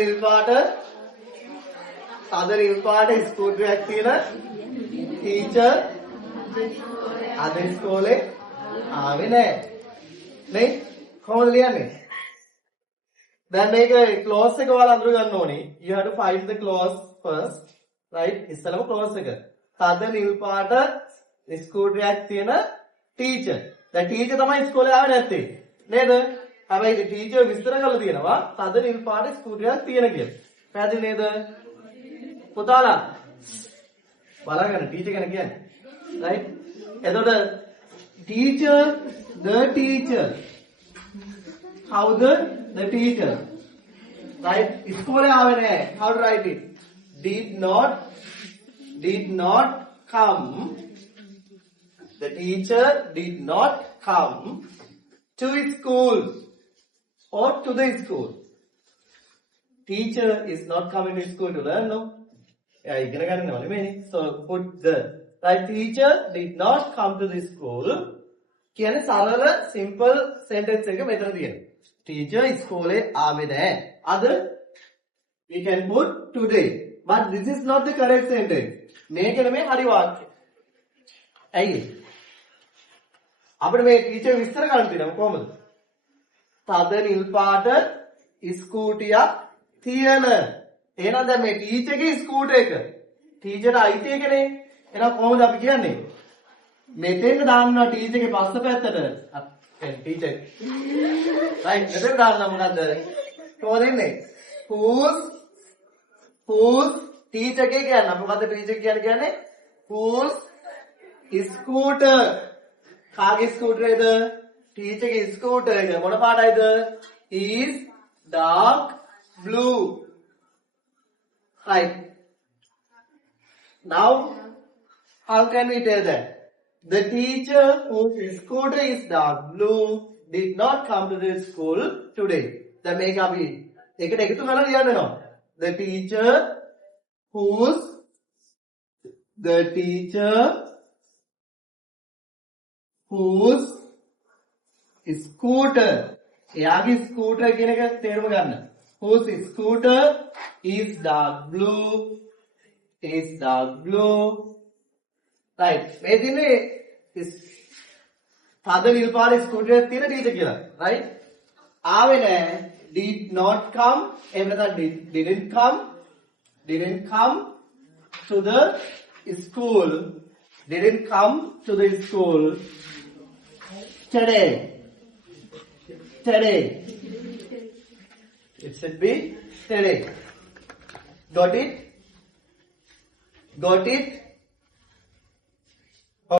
නිල් පාට ස්කූටරයක් තියෙන ටීචර් අද ඉස්කෝලේ ආවේ නැහැ. නේ? කොහොමද ලියන්නේ? දැන් මේක clause එක ඔයාලා අඳුර ගන්න ඕනේ. You have to find the clause first. Right? ඉස්සෙල්ලාම clause එක. තද නිල් පාට ස්කූටරයක් තියෙන ටීචර්. දැන් ටීචර් තමයි ඉස්කෝලේ ආවේ නැත්තේ. නේද? හැබැයි ටීචර් විස්තර කරලා තියෙනවා තද නිල් පාට ස්කූටරයක් තියෙන කියලා. පැහැදිලි නේද? පුතාලා බලන්න ටීචර් ගැන කියන්නේ. Right? එතකොට the teacher. How the teacher. Right? ඉස්කෝලේ ආවේ නැහැ. How to write it? Did not come. The teacher did not come to school or to the school. Teacher is not coming to school to learn, no? Yeah, ඉගෙන ගන්න ඕනේ නෙමෙයි. So put the right. Teacher did not come to the school. කියන්නේ සරල simple sentence එක මෙතන තියෙනවා. Teacher ඉස්කෝලේ ආවේ නැහැ. අද we can put today. But this is not the correct sentence. මේක නෙමෙයි හරි වාක්‍යය. ඇයි? අපිට මේ ටීචර් විස්තර කරන්න තියෙනවා කොහොමද? තද නිල් පාට ස්කූටියක් තියෙන. එහෙනම් දැන් මේ ටීචර්ගේ ස්කූටර් එක ටීචර්ට අයිති එකනේ. එහෙනම් කොහොමද අපි කියන්නේ? මෙතෙන් දාන්නවා ටීචර්ගේ පස්ස පැත්තට. ටීචර්. right මෙතෙන් දාන්නවා මොකද්ද? කොහොමද ඉන්නේ? whose ටීචර්ගේ කියන්නේ මොකද්ද ටීචර් කියන්නේ? whose scooter. කාගේ ස්කූටරේද? ටීචර්ගේ ස්කූටර් එක මොන පාටයිද? is dark blue. Right. Now, how can we tell that? The teacher whose scooter is dark blue did not come to the school today. දැන් මේක අපි එකට එකතු කරලා ලියන්න වෙනවා. The teacher whose scooter එයාගේ ස්කූටර් කියන එක තේරුම ගන්න. Whose scooter is dark blue. Right. මේ දිනේ තද නිල් පාට ස්කූටරයක් තියෙන ටීචර් කියලා. Right? ආවේ නැහැ. Did not come. එහෙම නැත්නම් didn't come to the school. Didn't come to the school today. It should be today. Got it?